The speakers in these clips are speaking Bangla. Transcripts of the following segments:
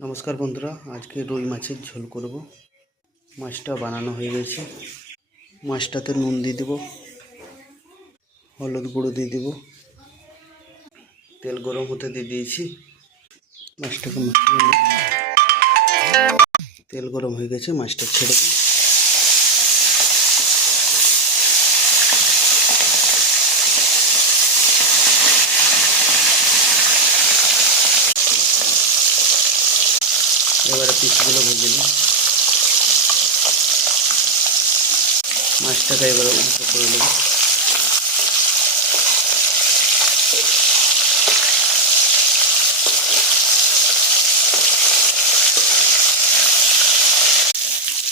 নমস্কার বন্ধুরা, আজকে রুই মাছের ঝোল করব। মাছটা বানানো হয়ে গেছে। মাছটাতে নুন দিয়ে দেব, হলুদ গুঁড়ো দিয়ে দেব, তেল গরম হতে দিয়ে দিয়েছি। মাছটাকে মাখিয়ে নিই। তেল গরম হয়ে গেছে, মাছটা ছেড়ে দিই। এবারে পিসগুলো ভেজে নিই। মাছটাকে এবারে উল্টো করে নেব।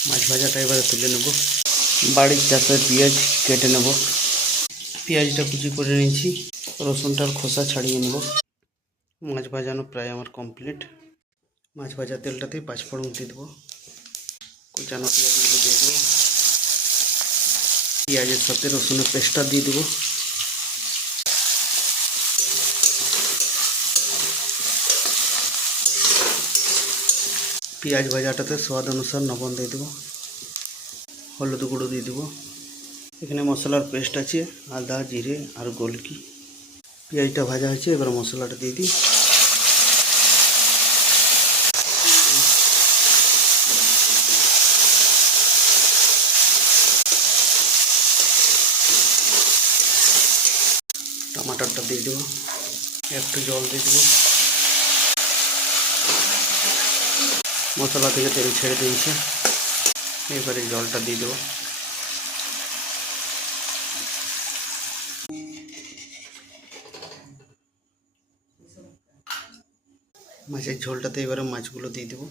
মাছ ভাজাটা এবারে তুলে নেব। বাড়ির চাষের পেঁয়াজ কেটে নেব। পেঁয়াজটা কুচি করে নিয়েছি, রসুনটার খোসা ছাড়িয়ে নেব। মাছ ভাজানো প্রায় আমার কমপ্লিট। মাছ ভাজা তেলটাতে পাঁচফোড়ন দিয়ে দেবো, কুচানো পেঁয়াজগুলো দিয়ে দেবো। পেঁয়াজের সাথে রসুনের পেস্টটা দিয়ে দেবো। পেঁয়াজ ভাজাটাতে স্বাদ অনুসার লবণ দিয়ে দেবো, হলুদ গুঁড়ো দিয়ে দেবো। এখানে মশলার পেস্ট আছে, আদা, জিরে আর গোলকি। পেঁয়াজটা ভাজা হয়েছে, এবার মশলাটা দিয়ে দিই। টমাটোটা দিয়ে দেবো, একটু জল দিয়ে দেবো। মশলা থেকে তেল ছেড়ে দিয়েছে, এবারে জলটা দিয়ে দেবো। মাছের ঝোলটাতে এবারে মাছগুলো দিয়ে দেবো।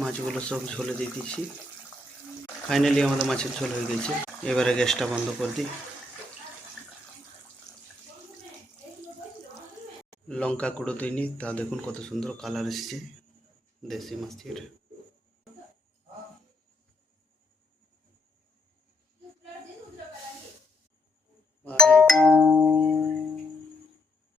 মাছগুলো সব ঝোলে দিয়ে দিচ্ছি। ফাইনালি আমাদের মাছের ঝোল হয়ে গেছে। এবারে গ্যাসটা বন্ধ করে দিই। লঙ্কা গুঁড়ো দিইনি, তা দেখুন কত সুন্দর কালার এসেছে দেশি মাছের।